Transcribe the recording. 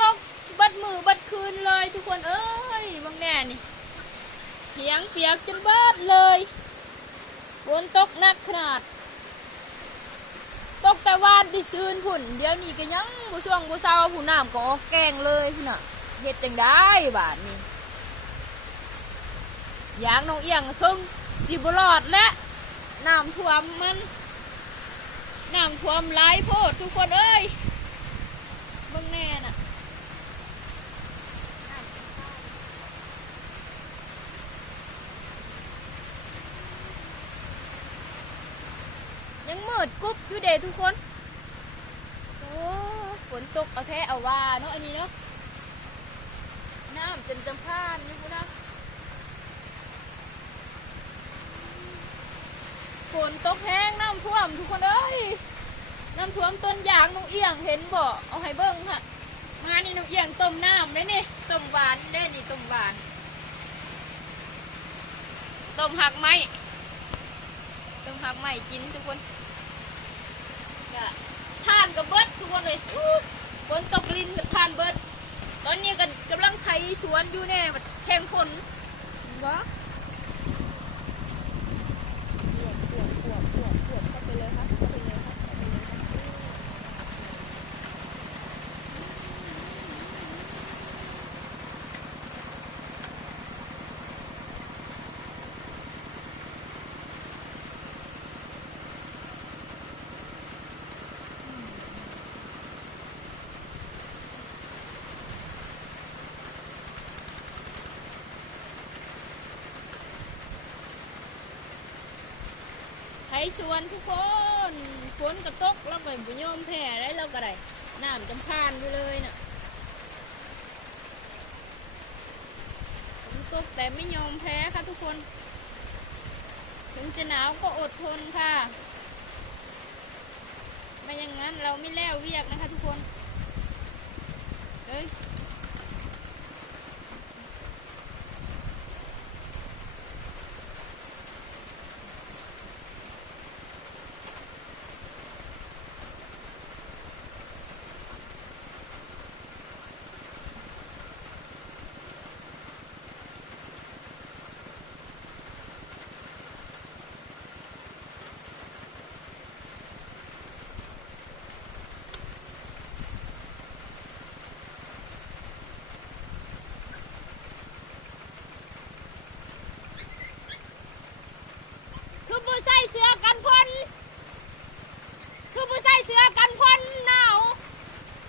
ตกบัดมือบัดคืนเลยทุกคนเอ้ยบางแน่นี่เถียงเปียกจนเบิดเลยฝนตกหนักขนาดตกแต่วานที่ซืนพุ่นเดี๋ยวนี้ก็ยังบ่ช่วงบ่เศร้าผู้น้ำก็ออกแกงเลยพุ่นน่ะเฮ็ดจังได้บาดนี้ยางน้องเอียงก็ครึ่งสิบ่รอดและน้ำท่วมมันน้ำท่วมหลายโพดทุกคนเอ้ยเบิ่งแน่น่ะยังมืดกุ๊บอยู่เด้ทุกคนโอ้ฝนตกเอาแท้เอาว่าเนาะอันนี้เนาะน้ำจนจำพานนี่พุ่นนะฝนตกแห้งน้ำท่วมทุกคนเอ้ยน้ำท่วมต้นยางน้องเอียงเห็นบ่เอาให้เบิ่งค่ะมานี่น้องเอียงต้มน้ำได้นี่ต้มหวานได้นี่ต้มหวานต้มหักไม้ต้มหักไม้กินทุกคนก็ทานกับเบิดทุกคนเลยฝนตกลินกับทานเบิดตอนนี้กันกำลังไถสวนอยู่แน่แข่งฝนวะเข้าไปเลยครับเข้าไปเลยครับเข้าไปเลยครับไถสวนทุกคนฝนกระตกเราก็บ่ยอมแพ้ได้เราก็ได้น้ำจำพานอยู่เลยน่ะฝนตกแต่ไม่ยอมแพ้ค่ะทุกคนถึงจะหนาวก็อดทนค่ะไม่อย่างนั้นเราไม่แล้วเวียกนะ